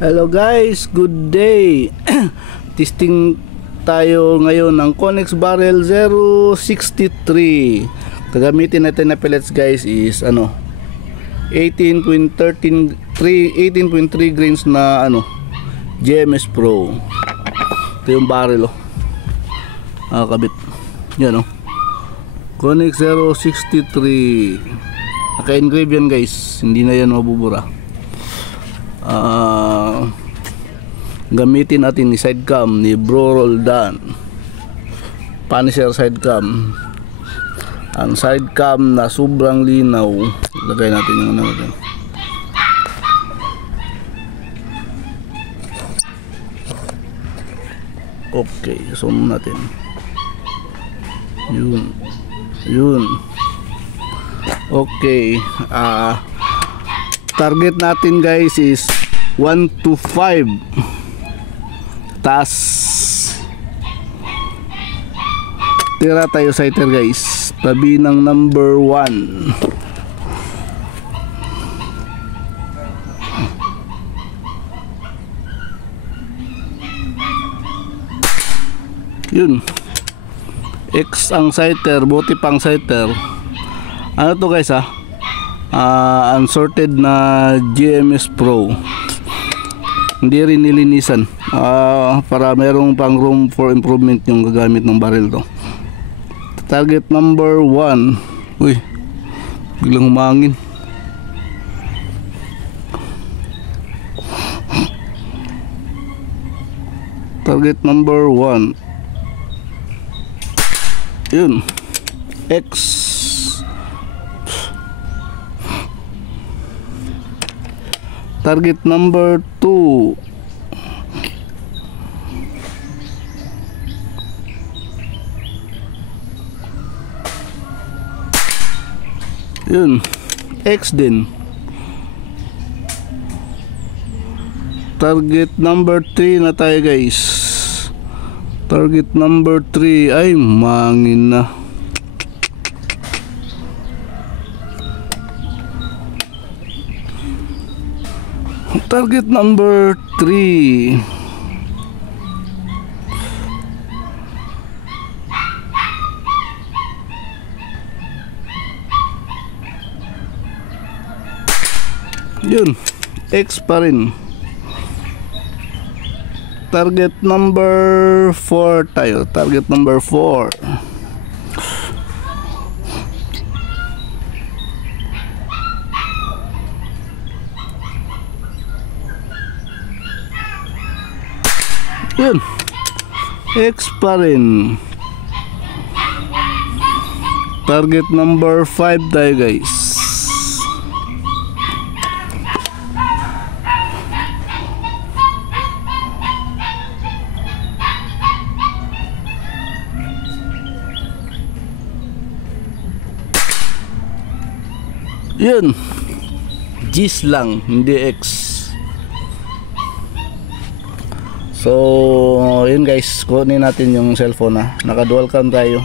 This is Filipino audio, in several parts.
Hello guys, good day. Testing tayo ngayon ng Conex Barrel 063. Gagamitin natin na pellets guys is 18.3 grains na GMS Pro. Ito yung barrel kabit. Yan Conex 063. Naka-engrave yan guys, hindi na yan mabubura. Gamitin natin ni sidecam ni Bro Roldan, Punisher sidecam. Ang sidecam na sobrang linaw, lagay natin yung natin. Okay, zoom natin. Yun. Okay, target natin guys is 1 to 5. Tas tira tayo sighter guys, tabi ng number 1. Yun, X ang sighter, buti pang sighter. Ano to guys unsorted na GMS Pro. Hindi rin nilinisan para merong pang room for improvement yung gagamit ng barrel to. Target number 1. Uy, biglang humangin. Target number 1. Yun, X. Target number 2. Yun, X din. Target number 3 na tayo guys. Target number 3 ay mangin na. Target number 3. Yun, X pa rin. Target number 4 tayo. Target number 4. Yun, X pa rin. Target number 5 tayo guys. Yun, G's lang, hindi X. So, yun guys, kunin natin yung cellphone naka dual cam tayo.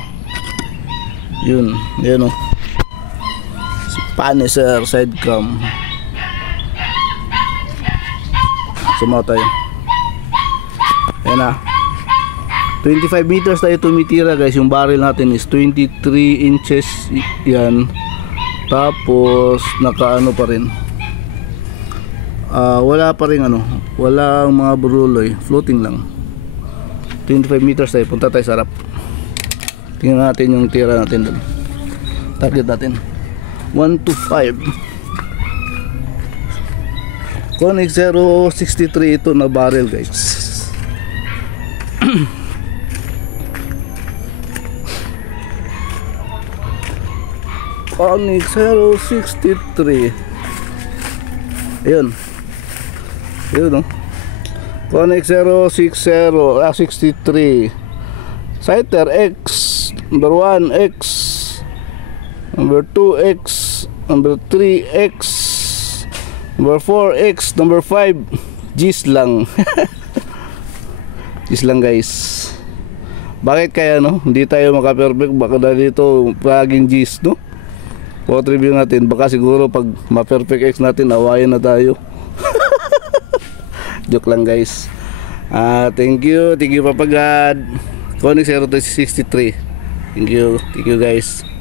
Yun si Punisher sidecam. Sumaw tayo. Yan 25 meters tayo tumitira guys. Yung barrel natin is 23 inches yan. Tapos nakaano pa rin, wala pa rin walang mga buruloy, floating lang. 25 meters tayo, punta tayo sa harap. Tingnan natin yung tira natin doon. Target natin 1 to 5. Conex 063 ito na barrel guys. Conex 063. Ayun. Conex 63. Sighter X. Number 1 X. Number 2 X. Number 3 X. Number 4 X. Number 5 G's lang. G's lang guys. Bakit kaya hindi tayo maka-perfect? Baka dito laging G's Quote review natin, baka siguro pag ma-perfect X natin, awayan na tayo. Joke lang guys. Thank you Papa God. Koenig 0263. Thank you guys.